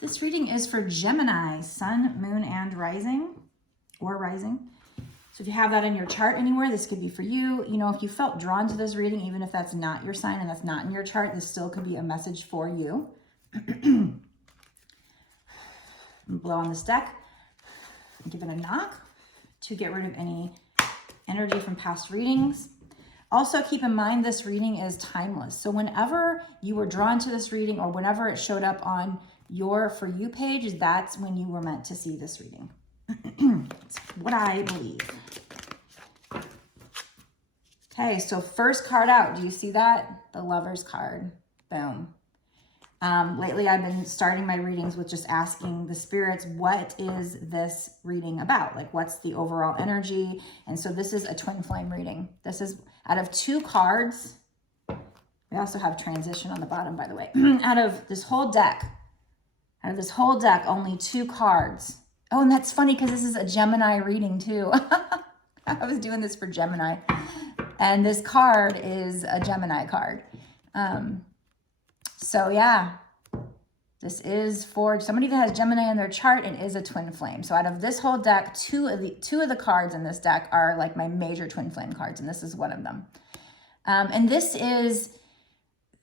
This reading is for Gemini, sun, moon, and rising, or rising. So if you have that in your chart anywhere, this could be for you. You know, if you felt drawn to this reading, even if that's not your sign and that's not in your chart, this still could be a message for you. Blow on this deck, give it a knock to get rid of any energy from past readings. Also keep in mind this reading is timeless. So whenever you were drawn to this reading or whenever it showed up on your For You page, that's when you were meant to see this reading. It's what I believe. Okay, so first card out. Do you see that? The Lover's card. Boom. Lately, I've been starting my readings with just asking the spirits, what is this reading about? Like, what's the overall energy? And so this is a twin flame reading. This is out of 2 cards. We also have transition on the bottom, by the way. Out of this whole deck, only 2 cards. Oh, and that's funny because this is a Gemini reading too. I was doing this for Gemini. And this card is a Gemini card. So yeah, this is for somebody that has Gemini in their chart and is a twin flame. So out of this whole deck, two of the cards in this deck are like my major twin flame cards, and this is one of them. And this is,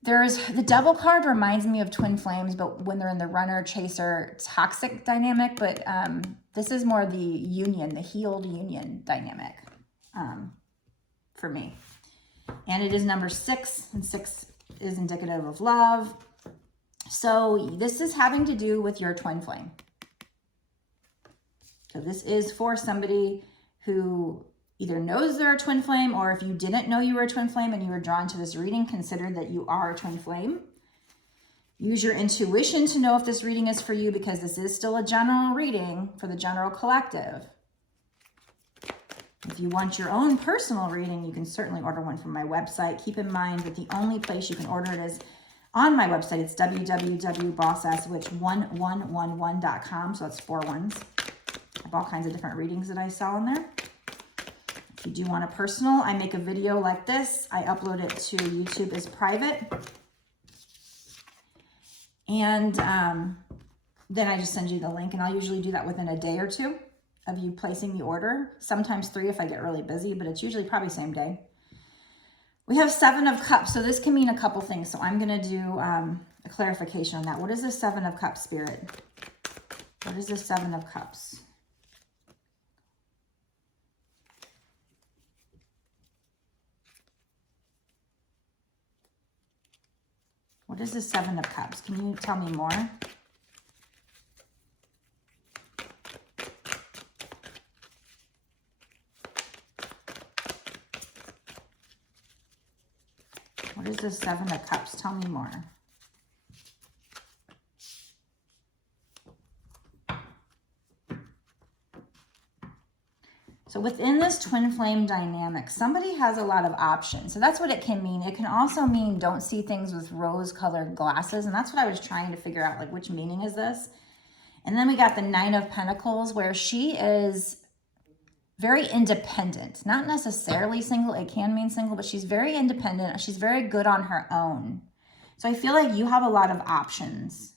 the Devil card reminds me of twin flames, but when they're in the runner, chaser, toxic dynamic. But this is more the union, the healed union dynamic for me. And it is number 6, and 6 is indicative of love. So this is having to do with your twin flame. So this is for somebody who either knows they're a twin flame, or if you didn't know you were a twin flame and you were drawn to this reading, consider that you are a twin flame. Use your intuition to know if this reading is for you, because this is still a general reading for the general collective. If you want your own personal reading, you can certainly order one from my website. Keep in mind that the only place you can order it is on my website. It's www.bossaswitch1111.com. So that's 4 ones. I have all kinds of different readings that I sell in there. If you do want a personal, I make a video like this. I upload it to YouTube as private. And then I just send you the link, and I'll usually do that within a day or 2 of you placing the order. Sometimes 3 if I get really busy, but it's usually probably same day. We have 7 of Cups, so this can mean a couple things. So I'm going to do a clarification on that. What is the 7 of Cups, Spirit? What is the 7 of Cups? What is the 7 of Cups? Can you tell me more? What is the 7 of Cups? Tell me more. So within this twin flame dynamic, somebody has a lot of options. So that's what it can mean. It can also mean don't see things with rose-colored glasses. And that's what I was trying to figure out, like, which meaning is this? And then we got the 9 of Pentacles, where she is very independent, not necessarily single. It can mean single, but she's very independent. She's very good on her own. So I feel like you have a lot of options,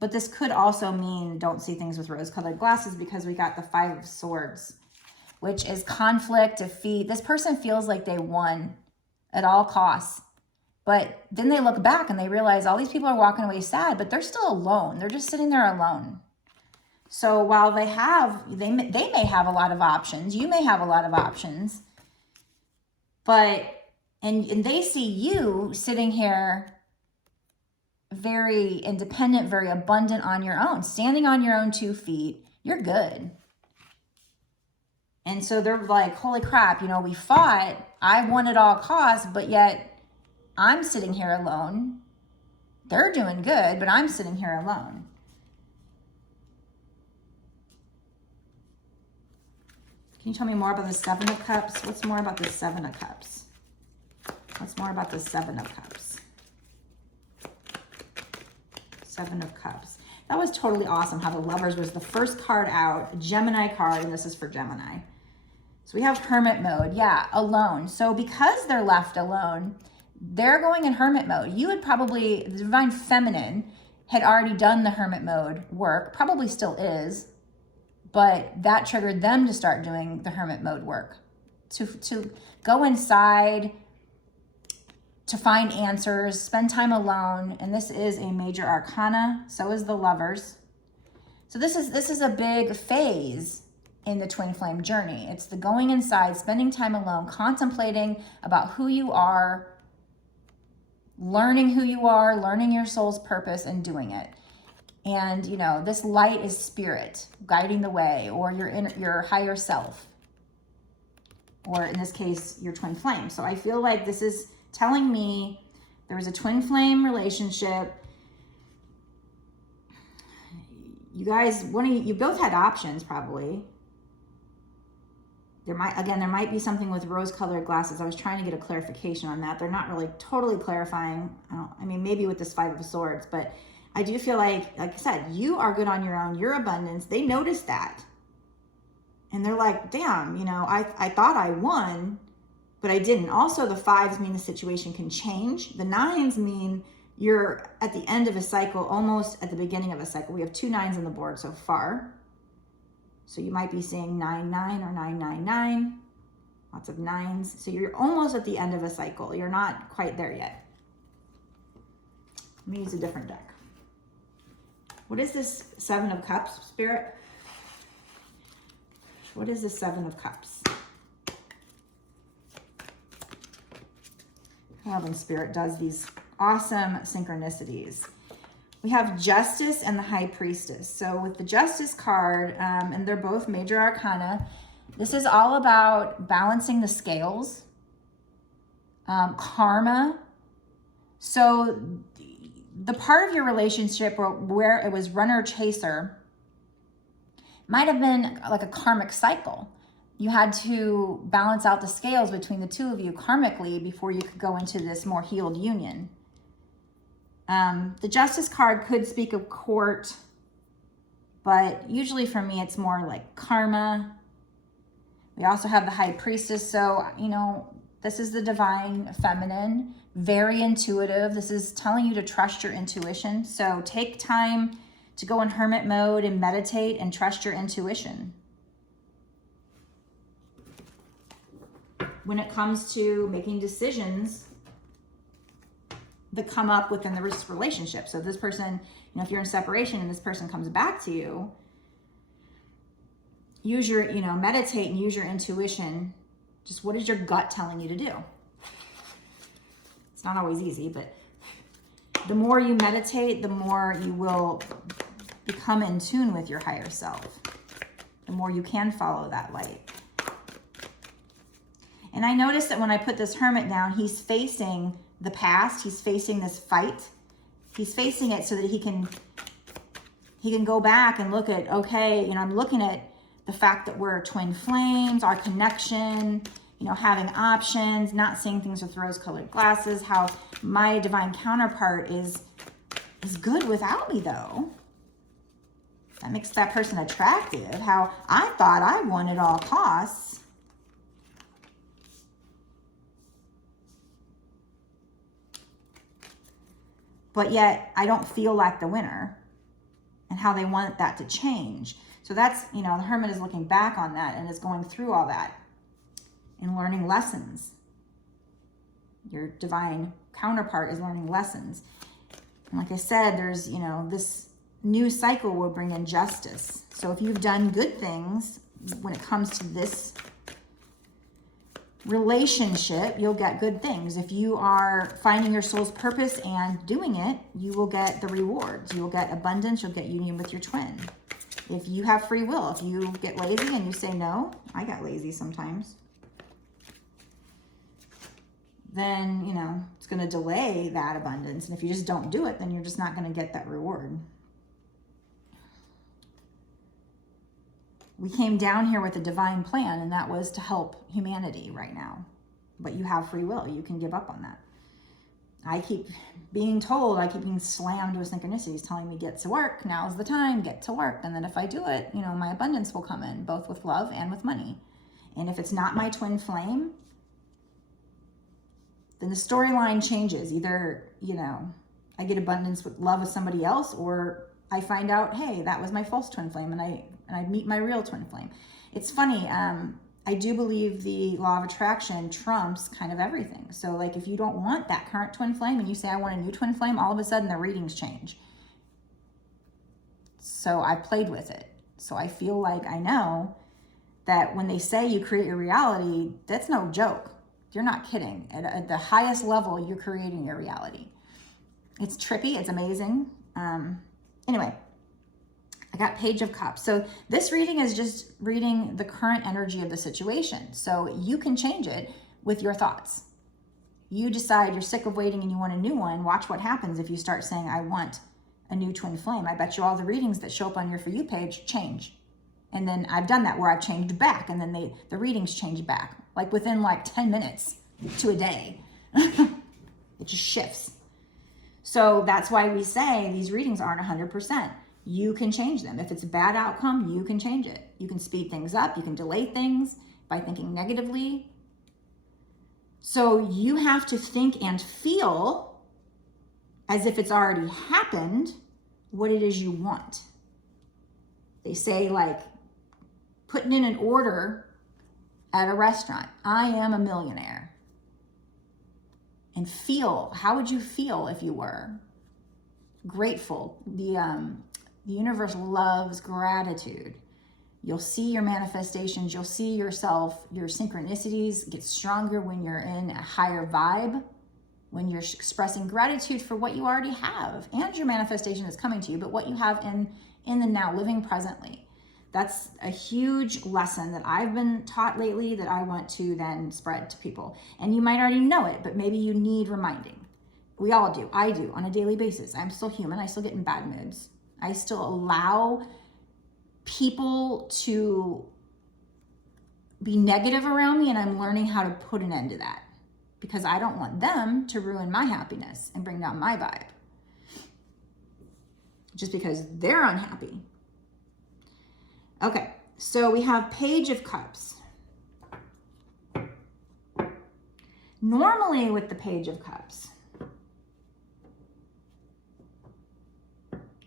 but this could also mean don't see things with rose-colored glasses, because we got the 5 of Swords, which is conflict, defeat. This person feels like they won at all costs, but then they look back and they realize all these people are walking away sad, but they're still alone. They're just sitting there alone. So while they may have a lot of options, you may have a lot of options, but, and they see you sitting here very independent, very abundant on your own, standing on your own 2 feet, you're good. And so they're like, holy crap, you know, we fought, I won at all costs, but yet I'm sitting here alone. They're doing good, but I'm sitting here alone. Can you tell me more about the 7 of Cups? What's more about the 7 of Cups? What's more about the 7 of Cups? 7 of Cups. That was totally awesome how the Lovers was the first card out, a Gemini card, and this is for Gemini. So we have Hermit mode. Yeah, alone. So because they're left alone, they're going in hermit mode. You would probably, the Divine Feminine had already done the hermit mode work, probably still is, but that triggered them to start doing the hermit mode work, to go inside, to find answers, spend time alone. And this is a major arcana. So is the Lovers. So this is a big phase in the twin flame journey. It's the going inside, spending time alone, contemplating about who you are, learning who you are, learning your soul's purpose, and doing it. And, you know, this light is spirit guiding the way, or your higher self, or in this case, your twin flame. So I feel like this is telling me there was a twin flame relationship. You guys, you both had options probably. There might be something with rose-colored glasses. I was trying to get a clarification on that. They're not really totally clarifying. I mean, maybe with this Five of Swords, but I do feel like I said, you are good on your own. Your abundance, they noticed that. And they're like, damn, you know, I thought I won, but I didn't. Also, the 5s mean the situation can change. The 9s mean you're at the end of a cycle, almost at the beginning of a cycle. We have 2 9s on the board so far. So you might be seeing 9-9 or 9-9-9, lots of 9s. So you're almost at the end of a cycle. You're not quite there yet. Let me use a different deck. What is this 7 of Cups, Spirit? What is the 7 of Cups? I love when Spirit does these awesome synchronicities. We have Justice and the High Priestess. So with the Justice card, and they're both major arcana, this is all about balancing the scales, karma. So the part of your relationship where it was runner-chaser might have been like a karmic cycle. You had to balance out the scales between the two of you karmically before you could go into this more healed union. The Justice card could speak of court, but usually for me, it's more like karma. We also have the High Priestess. So, you know, this is the divine feminine, very intuitive. This is telling you to trust your intuition. So take time to go in hermit mode and meditate and trust your intuition. When it comes to making decisions that come up within the relationship. So this person, you know, if you're in separation and this person comes back to you, use your, you know, meditate and use your intuition. Just what is your gut telling you to do? It's not always easy, but the more you meditate, the more you will become in tune with your higher self. The more you can follow that light. And I noticed that when I put this hermit down, he's facing the past. He's facing this fight. He's facing it so that he can go back and look at, okay, you know, I'm looking at the fact that we're twin flames, our connection, you know, having options, not seeing things with rose-colored glasses, how my divine counterpart is good without me, though. That makes that person attractive. How I thought I won at all costs. But yet I don't feel like the winner, and how they want that to change. So that's, you know, the hermit is looking back on that and is going through all that and learning lessons. Your divine counterpart is learning lessons. And like I said, there's, you know, this new cycle will bring in justice. So if you've done good things when it comes to this relationship, you'll get good things. If you are finding your soul's purpose and doing it, you will get the rewards. You will get abundance. You'll get union with your twin. If you have free will, if you get lazy and you say no, I got lazy sometimes, then, you know, it's going to delay that abundance. And if you just don't do it, then you're just not going to get that reward. We came down here with a divine plan, and that was to help humanity right now. But you have free will. You can give up on that. I keep being told, I keep being slammed with synchronicities telling me, get to work. Now's the time. Get to work. And then if I do it, you know, my abundance will come in, both with love and with money. And if it's not my twin flame, then the storyline changes. Either, you know, I get abundance with love with somebody else, or I find out, hey, that was my false twin flame, and I meet my real twin flame. It's funny. I do believe the law of attraction trumps kind of everything. So like if you don't want that current twin flame and you say, I want a new twin flame, all of a sudden the readings change. So I played with it. So I feel like I know that when they say you create your reality, that's no joke. You're not kidding. At the highest level, you're creating your reality. It's trippy. It's amazing. Anyway, I got Page of Cups. So this reading is just reading the current energy of the situation. So you can change it with your thoughts. You decide you're sick of waiting and you want a new one. Watch what happens if you start saying, I want a new twin flame. I bet you all the readings that show up on your For You page change. And then I've done that where I've changed back, and then the readings change back, like within like 10 minutes to a day. It just shifts. So that's why we say these readings aren't 100%. You can change them. If it's a bad outcome, you can change it. You can speed things up. You can delay things by thinking negatively. So you have to think and feel as if it's already happened what it is you want. They say like putting in an order at a restaurant. I am a millionaire. And feel, how would you feel if you were? Grateful. The universe loves gratitude. You'll see your manifestations. You'll see yourself, your synchronicities get stronger when you're in a higher vibe, when you're expressing gratitude for what you already have and your manifestation is coming to you, but what you have in the now, living presently. That's a huge lesson that I've been taught lately that I want to then spread to people. And you might already know it, but maybe you need reminding. We all do. I do on a daily basis. I'm still human. I still get in bad moods. I still allow people to be negative around me, and I'm learning how to put an end to that because I don't want them to ruin my happiness and bring down my vibe just because they're unhappy. Okay, so we have Page of Cups. Normally with the Page of Cups,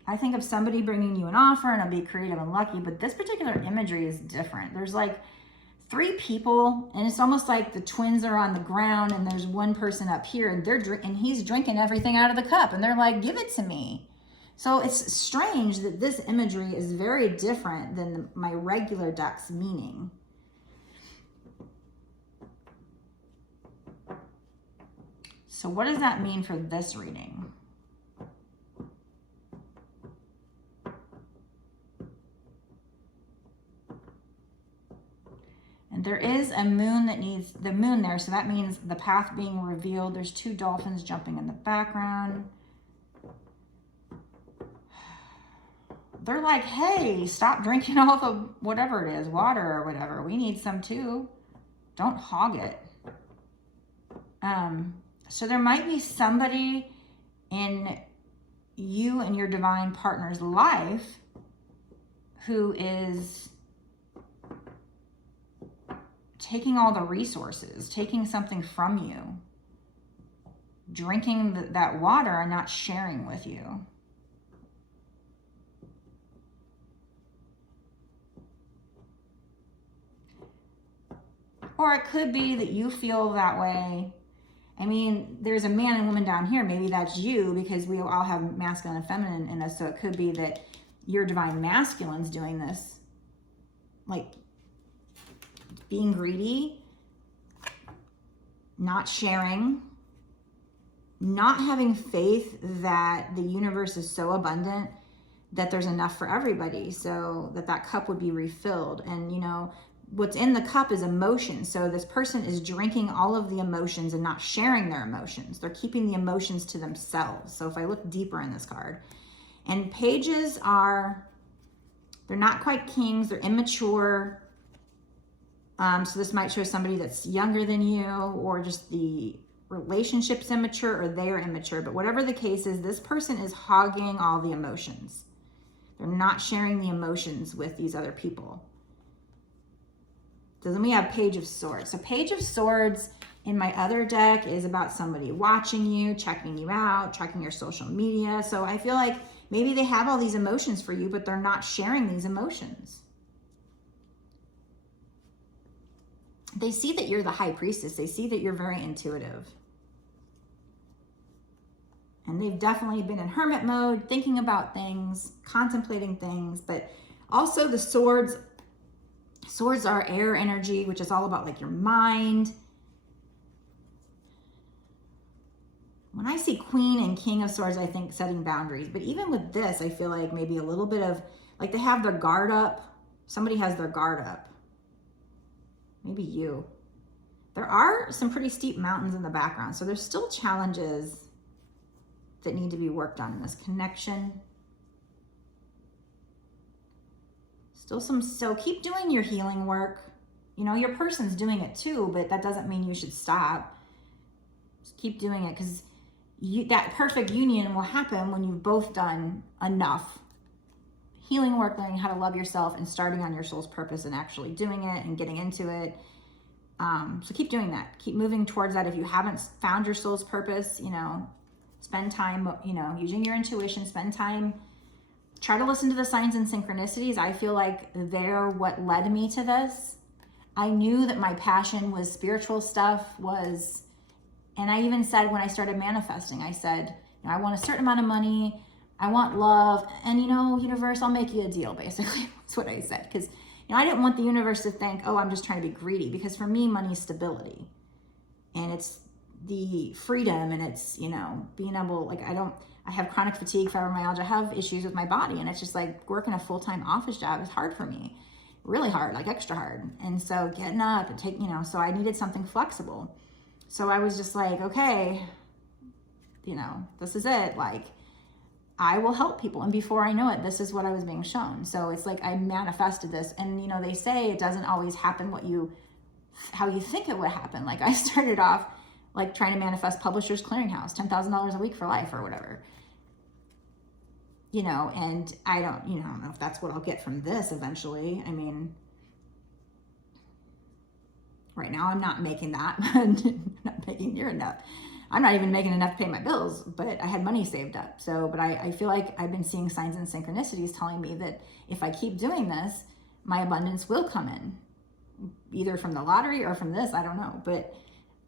I think of somebody bringing you an offer and it'll be creative and lucky, but this particular imagery is different. There's like 3 people and it's almost like the twins are on the ground and there's one person up here and he's drinking everything out of the cup and they're like, give it to me. So it's strange that this imagery is very different than my regular deck's meaning. So what does that mean for this reading? And there is a moon that needs the moon there. So that means the path being revealed. There's 2 dolphins jumping in the background. They're like, hey, stop drinking all the whatever it is, water or whatever. We need some too. Don't hog it. So there might be somebody in you and your divine partner's life who is taking all the resources, taking something from you, drinking that water and not sharing with you. Or it could be that you feel that way. I mean, there's a man and woman down here. Maybe that's you because we all have masculine and feminine in us. So it could be that your divine masculine's doing this. Like being greedy, not sharing, not having faith that the universe is so abundant that there's enough for everybody. So that cup would be refilled. And, you know, what's in the cup is emotion. So this person is drinking all of the emotions and not sharing their emotions. They're keeping the emotions to themselves. So if I look deeper in this card, and pages they're not quite kings, they're immature. So this might show somebody that's younger than you, or just the relationship's immature, or they are immature. But whatever the case is, this person is hogging all the emotions. They're not sharing the emotions with these other people. So then we have Page of Swords. So Page of Swords In my other deck is about somebody watching you, checking you out, checking your social media. So I feel like maybe they have all these emotions for you, but they're not sharing these emotions. They see that you're the high priestess. They see that you're very intuitive. And they've definitely been in hermit mode, thinking about things, contemplating things, but also the swords. Swords are air energy, which is all about like your mind. When I see Queen and King of Swords, I think setting boundaries. But even with this, I feel like maybe a little bit of, like they have their guard up. Somebody has their guard up. Maybe you. There are some pretty steep mountains in the background. So there's still challenges that need to be worked on in this connection. Still some, so keep doing your healing work. You know, your person's doing it too, but that doesn't mean you should stop. Just keep doing it, because that perfect union will happen when you've both done enough healing work, learning how to love yourself and starting on your soul's purpose and actually doing it and getting into it. So keep doing that. Keep moving towards that. If you haven't found your soul's purpose, you know, spend time, you know, using your intuition, spend time, try to listen to the signs and synchronicities. I feel like they're what led me to this. I knew that my passion was spiritual stuff, and I even said when I started manifesting, I said, you know, I want a certain amount of money, I want love, and you know, universe, I'll make you a deal, basically. That's what I said. Because, you know, I didn't want the universe to think, oh, I'm just trying to be greedy, because for me, money is stability. And it's the freedom, and it's, you know, being able, like, I have chronic fatigue, fibromyalgia, I have issues with my body, and it's just like working a full-time office job is hard for me. Really hard, like extra hard. And so getting up and taking, you know, so I needed something flexible. So I was just like, okay, you know, this is it. Like, I will help people. And before I know it, this is what I was being shown. So it's like I manifested this. And, you know, they say it doesn't always happen how you think it would happen. Like I started off like trying to manifest Publishers Clearinghouse, $10,000 a week for life or whatever. You know, and I don't know if that's what I'll get from this eventually. I mean, right now I'm not making that. I'm not even making enough to pay my bills, but I had money saved up. So, but I feel like I've been seeing signs and synchronicities telling me that if I keep doing this, my abundance will come in, either from the lottery or from this, I don't know, but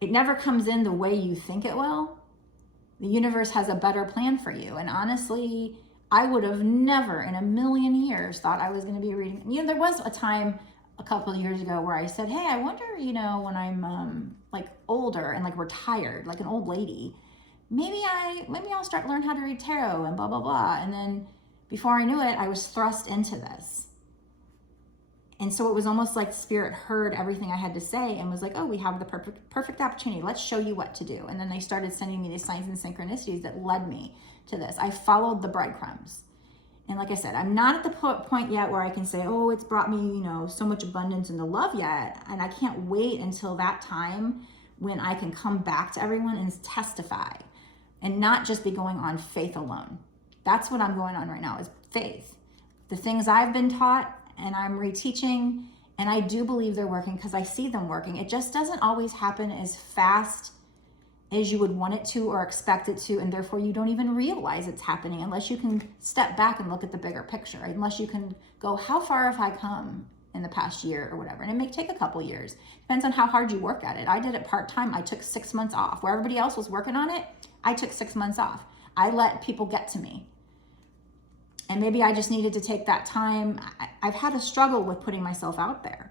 it never comes in the way you think it will. The universe has a better plan for you. And honestly, I would have never in a million years thought I was going to be reading. You know, there was a time a couple of years ago where I said, hey, I wonder, you know, when I'm like older and like retired, like an old lady, maybe I'll start learn how to read tarot and blah, blah, blah. And then before I knew it, I was thrust into this. And so it was almost like Spirit heard everything I had to say and was like, oh, we have the perfect opportunity. Let's show you what to do. And then they started sending me these signs and synchronicities that led me to this. I followed the breadcrumbs. And like I said, I'm not at the point yet where I can say, oh, it's brought me, you know, so much abundance and the love yet. And I can't wait until that time when I can come back to everyone and testify and not just be going on faith alone. That's what I'm going on right now, is faith. The things I've been taught and I'm reteaching, and I do believe they're working because I see them working. It just doesn't always happen as fast as you would want it to or expect it to, and therefore you don't even realize it's happening unless you can step back and look at the bigger picture, unless you can go, how far have I come in the past year or whatever? And it may take a couple years. Depends on how hard you work at it. I did it part-time. I took 6 months off. Where everybody else was working on it, I took 6 months off. I let people get to me. And maybe I just needed to take that time. I've had a struggle with putting myself out there.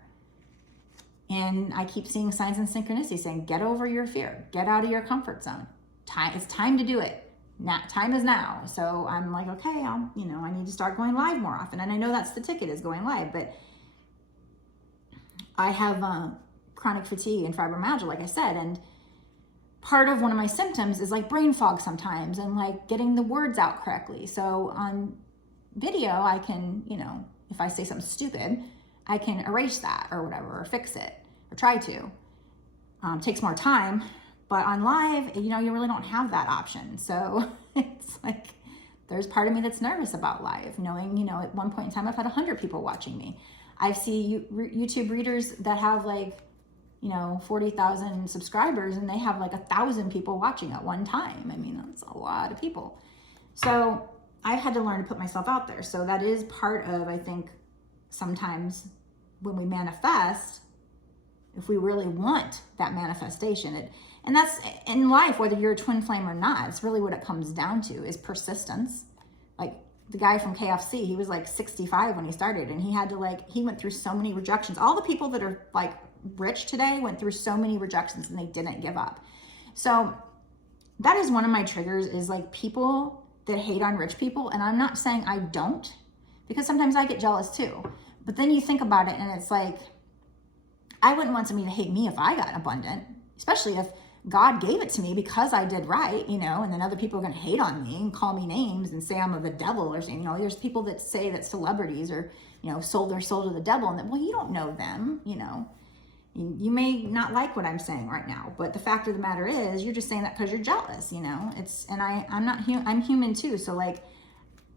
And I keep seeing signs and synchronicities saying, get over your fear, get out of your comfort zone. It's time to do it. Now, time is now. So I'm like, okay, I need to start going live more often. And I know that's the ticket, is going live, but I have chronic fatigue and fibromyalgia, like I said, and part of one of my symptoms is like brain fog sometimes and like getting the words out correctly. So on video, I can, you know, if I say something stupid, I can erase that or whatever, or fix it, or try to. Takes more time, but on live, you know, you really don't have that option. So it's like, there's part of me that's nervous about live, knowing, you know, at one point in time, I've had 100 people watching me. I see YouTube readers that have like you know, 40,000 subscribers and they have like 1,000 people watching at one time. I mean, that's a lot of people. So I've had to learn to put myself out there. So that is part of, I think, sometimes when we manifest, if we really want that manifestation, and that's in life, whether you're a twin flame or not, it's really what it comes down to is persistence. Like the guy from KFC, he was like 65 when he started, and he had to he went through so many rejections. All the people that are like rich today went through so many rejections and they didn't give up. So that is one of my triggers, is like people that hate on rich people. And I'm not saying I don't, because sometimes I get jealous too. But then you think about it and it's like, I wouldn't want somebody to hate me if I got abundant, especially if God gave it to me because I did right, you know, and then other people are going to hate on me and call me names and say I'm of the devil or saying, you know, there's people that say that celebrities are, you know, sold their soul to the devil, and that, well, you don't know them, you know. You may not like what I'm saying right now, but the fact of the matter is you're just saying that because you're jealous, you know. I'm human too. So like,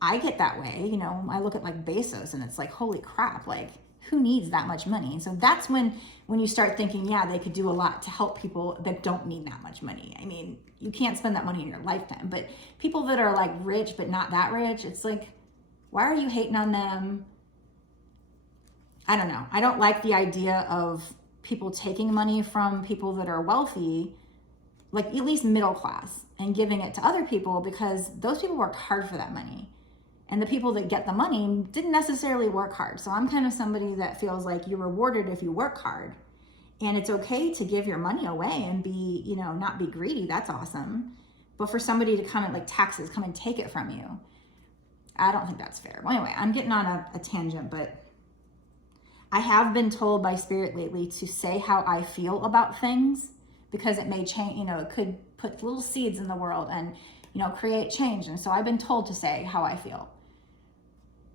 I get that way, you know. I look at like Bezos and it's like, holy crap, like who needs that much money? And so that's when you start thinking, yeah, they could do a lot to help people that don't need that much money. I mean, you can't spend that money in your lifetime, but people that are like rich, but not that rich, it's like, why are you hating on them? I don't know. I don't like the idea of people taking money from people that are wealthy, like at least middle class, and giving it to other people, because those people worked hard for that money. And the people that get the money didn't necessarily work hard. So I'm kind of somebody that feels like you're rewarded if you work hard. And it's okay to give your money away and be, you know, not be greedy. That's awesome. But for somebody to come and like taxes, come and take it from you, I don't think that's fair. Well, anyway, I'm getting on a tangent, but I have been told by Spirit lately to say how I feel about things, because it may change, you know, it could put little seeds in the world and, you know, create change. And so I've been told to say how I feel.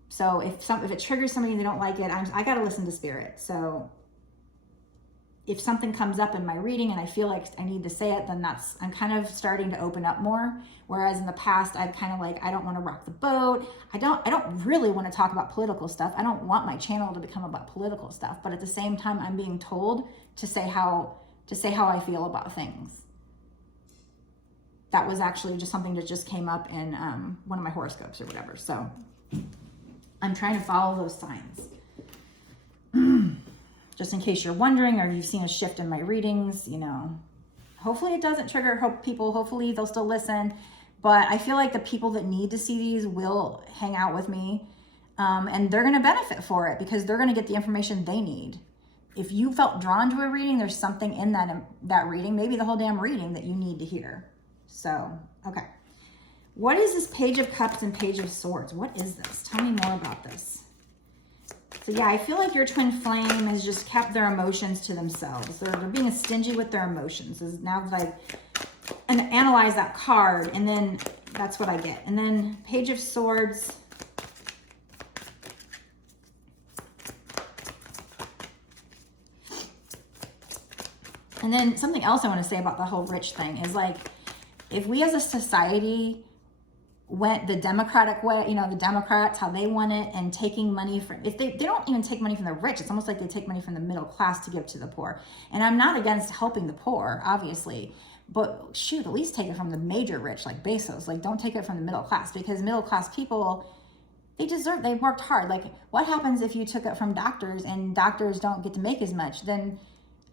So if it triggers somebody and they don't like it, I got to listen to Spirit. So if something comes up in my reading and I feel like I need to say it, then I'm kind of starting to open up more. Whereas in the past, I've kind of like, I don't want to rock the boat. I don't really want to talk about political stuff. I don't want my channel to become about political stuff. But at the same time, I'm being told to say how I feel about things. That was actually just something that just came up in one of my horoscopes or whatever. So I'm trying to follow those signs. Just in case you're wondering, or you've seen a shift in my readings, you know, hopefully it doesn't trigger people. Hopefully they'll still listen. But I feel like the people that need to see these will hang out with me. And they're going to benefit for it, because they're going to get the information they need. If you felt drawn to a reading, there's something in that reading, maybe the whole damn reading, that you need to hear. So, okay. What is this Page of Cups and Page of Swords? What is this? Tell me more about this. So yeah, I feel like your twin flame has just kept their emotions to themselves. They're being stingy with their emotions. Now that I've analyzed that card, and then that's what I get. And then Page of Swords. And then something else I want to say about the whole rich thing is, like, if we as a society went the democratic way, you know, the Democrats, how they want it, and taking money from, if they don't even take money from the rich, it's almost like they take money from the middle class to give to the poor. And I'm not against helping the poor, obviously, but shoot, at least take it from the major rich, like Bezos. Like, don't take it from the middle class, because middle class people, they've worked hard. Like, what happens if you took it from doctors and doctors don't get to make as much? Then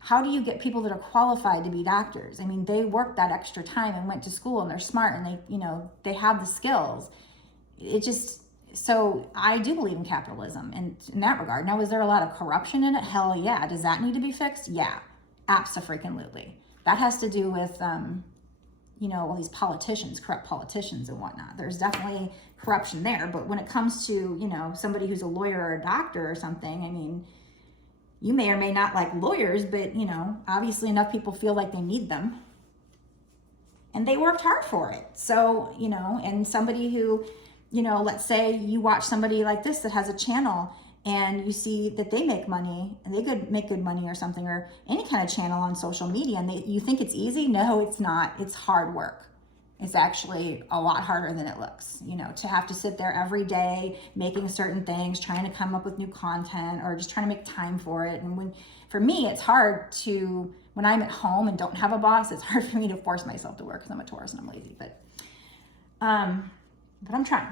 how do you get people that are qualified to be doctors? I mean, they worked that extra time and went to school, and they're smart, and they have the skills. So I do believe in capitalism in that regard. Now, is there a lot of corruption in it? Hell yeah. Does that need to be fixed? Yeah, abso-freaking-lutely. That has to do with, all these politicians, corrupt politicians and whatnot. There's definitely corruption there. But when it comes to, somebody who's a lawyer or a doctor or something, I mean, you may or may not like lawyers, but, obviously enough people feel like they need them. And they worked hard for it. So, and somebody who, let's say you watch somebody like this that has a channel, and you see that they make money, and they could make good money or something, or any kind of channel on social media, and you think it's easy? No, it's not. It's hard work. It's actually a lot harder than it looks, you know, to have to sit there every day making certain things, trying to come up with new content, or just trying to make time for it. And for me, it's hard to, when I'm at home and don't have a boss, it's hard for me to force myself to work because I'm a Taurus and I'm lazy, but I'm trying.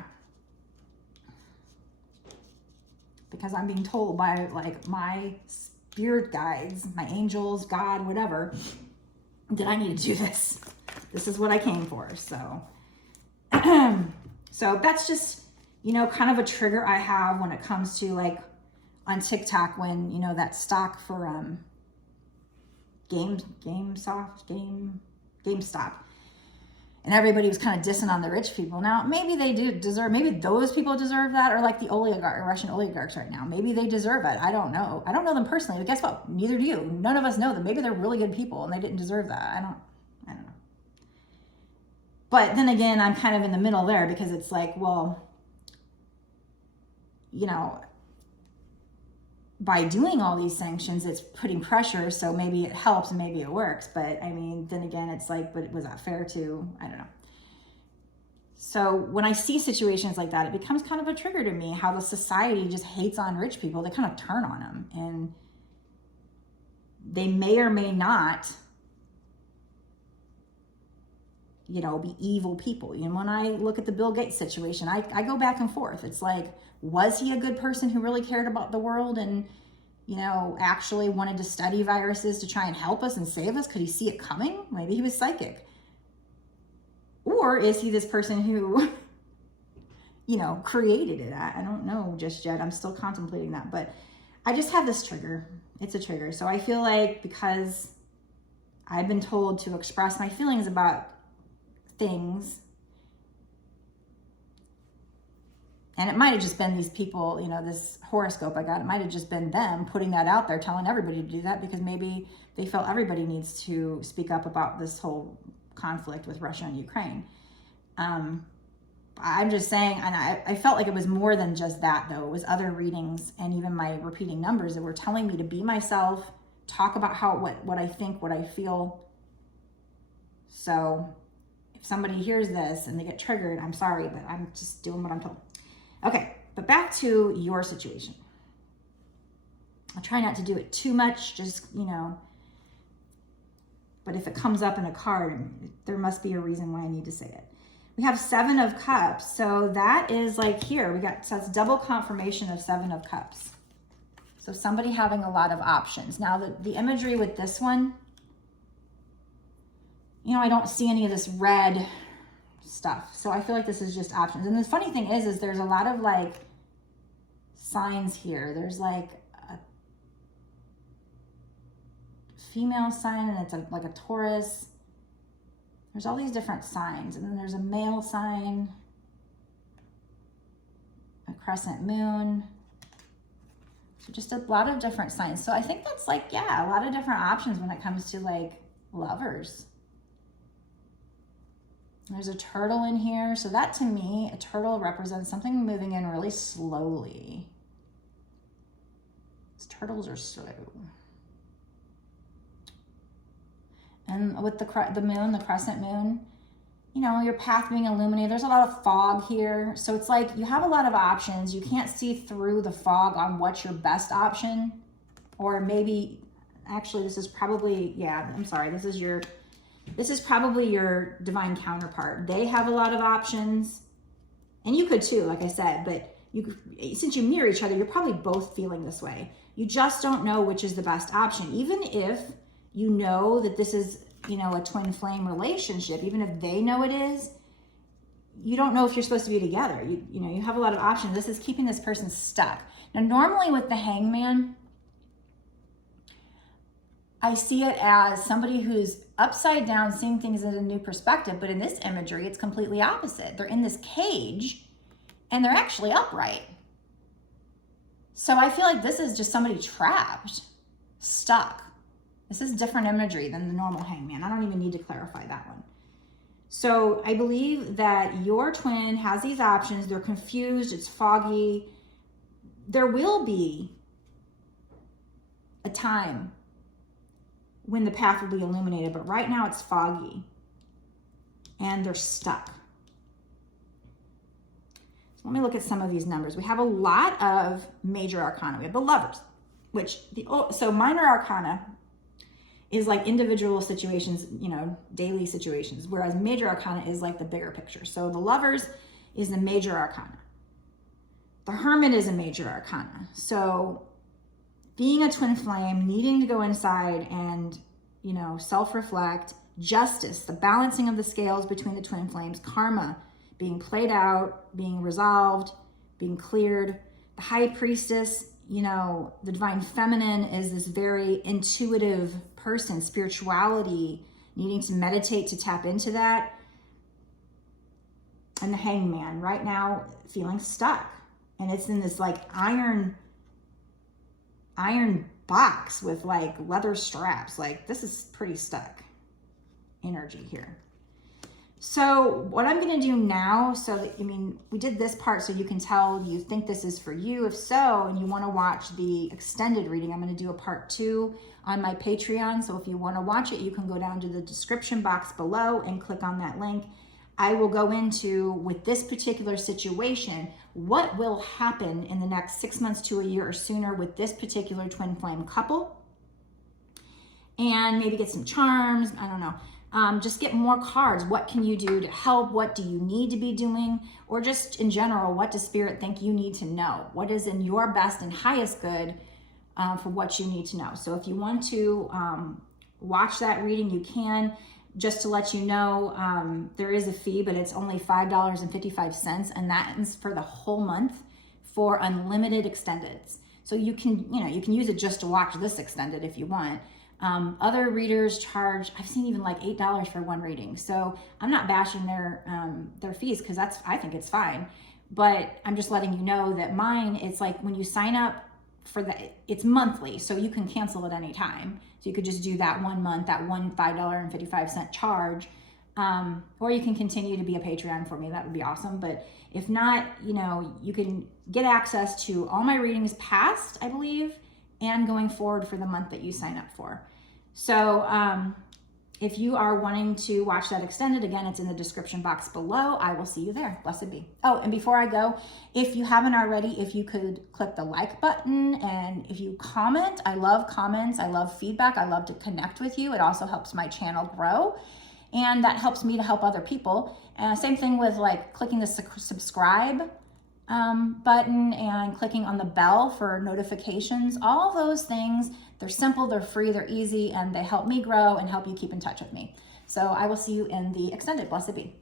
Because I'm being told by like my spirit guides, my angels, God, whatever, that I need to do this. This is what I came for. So, so that's just, you know, kind of a trigger I have when it comes to like on TikTok when, you know, that stock for GameStop. And everybody was kind of dissing on the rich people. Now, maybe they do deserve, maybe those people deserve that, or like the Russian oligarchs right now. Maybe they deserve it. I don't know. I don't know them personally, but guess what? Neither do you. None of us know them. Maybe they're really good people and they didn't deserve that. I don't know. But then again, I'm kind of in the middle there because it's like, well, you know, by doing all these sanctions, it's putting pressure, so maybe it helps and maybe it works. But I mean, then again, it's like, but was that fair too? I don't know. So when I see situations like that, it becomes kind of a trigger to me how the society just hates on rich people. They kind of turn on them, and they may or may not, you know, be evil people. You know, when I look at the Bill Gates situation, I go back and forth. It's like, was he a good person who really cared about the world and, you know, actually wanted to study viruses to try and help us and save us? Could he see it coming? Maybe he was psychic. Or is he this person who, you know, created it? I don't know just yet. I'm still contemplating that. But I just have this trigger. It's a trigger. So I feel like because I've been told to express my feelings about things, and it might have just been these people, you know, this horoscope I got, it might have just been them putting that out there, telling everybody to do that because maybe they felt everybody needs to speak up about this whole conflict with Russia and Ukraine. I'm just saying, and I felt like it was more than just that though. It was other readings and even my repeating numbers that were telling me to be myself, talk about what I think, what I feel. So if somebody hears this and they get triggered, I'm sorry, but I'm just doing what I'm told. Okay, but back to your situation. I'll try not to do it too much, just, you know, but if it comes up in a card, there must be a reason why I need to say it. We have 7 of Cups, so that is like here, so that's double confirmation of 7 of Cups. So somebody having a lot of options. Now the imagery with this one, you know, I don't see any of this red stuff. So I feel like this is just options. And the funny thing is there's a lot of like signs here. There's like a female sign and it's like a Taurus. There's all these different signs. And then there's a male sign, a crescent moon. So just a lot of different signs. So I think that's like, yeah, a lot of different options when it comes to like lovers. There's a turtle in here. So that to me, a turtle represents something moving in really slowly. Turtles are slow. And with the moon, the crescent moon, you know, your path being illuminated. There's a lot of fog here. So it's like you have a lot of options. You can't see through the fog on what's your best option. Or maybe, actually, this is probably, yeah, I'm sorry. This is probably your divine counterpart. They have a lot of options. And you could too, like I said, but since you mirror each other, you're probably both feeling this way. You just don't know which is the best option. Even if you know that this is, you know, a twin flame relationship, even if they know it is, you don't know if you're supposed to be together. You know, you have a lot of options. This is keeping this person stuck. Now, normally with the hangman, I see it as somebody who's upside down, seeing things in a new perspective. But in this imagery, it's completely opposite. They're in this cage and they're actually upright. So I feel like this is just somebody trapped, stuck. This is different imagery than the normal hangman. I don't even need to clarify that one. So I believe that your twin has these options. They're confused. It's foggy. There will be a time when the path will be illuminated, but right now it's foggy. and they're stuck. So let me look at some of these numbers. We have a lot of major arcana. We have the Lovers, so minor arcana is like individual situations, you know, daily situations, whereas major arcana is like the bigger picture. So the Lovers is the major arcana. The Hermit is a major arcana. So being a twin flame, needing to go inside and, you know, self-reflect, justice, the balancing of the scales between the twin flames, karma being played out, being resolved, being cleared. The High Priestess, you know, the divine feminine is this very intuitive person, spirituality, needing to meditate to tap into that. And the Hangman, right now feeling stuck. And it's in this like iron box with like leather straps. Like, this is pretty stuck energy here. So what I'm going to do now, so that, I mean, we did this part so you can tell you think this is for you. If so, and you want to watch the extended reading, I'm going to do a part 2 on my Patreon. So if you want to watch it, you can go down to the description box below and click on that link. I will go into, with this particular situation, what will happen in the next 6 months to a year or sooner with this particular twin flame couple. And maybe get some charms, I don't know. Just get more cards. What can you do to help? What do you need to be doing? Or just in general, what does Spirit think you need to know? What is in your best and highest good for what you need to know? So if you want to watch that reading, you can. Just to let you know, there is a fee, but it's only $5.55, and that is for the whole month for unlimited extendeds. So you can, you know, you can use it just to watch this extended if you want. Other readers charge, I've seen even like $8 for one reading. So I'm not bashing their fees, because I think it's fine. But I'm just letting you know that mine, it's like when you sign up for it's monthly, so you can cancel at any time. So you could just do that 1 month, that one $5.55 charge. Or you can continue to be a Patreon for me. That would be awesome. But if not, you know, you can get access to all my readings past, I believe, and going forward for the month that you sign up for. So if you are wanting to watch that extended, again, it's in the description box below. I will see you there. Blessed be. Oh, and before I go, if you haven't already, if you could click the like button, and if you comment, I love comments. I love feedback. I love to connect with you. It also helps my channel grow, and that helps me to help other people. Same thing with like clicking the subscribe button and clicking on the bell for notifications. All those things, they're simple, they're free, they're easy, and they help me grow and help you keep in touch with me. So I will see you in the extended. Blessed be.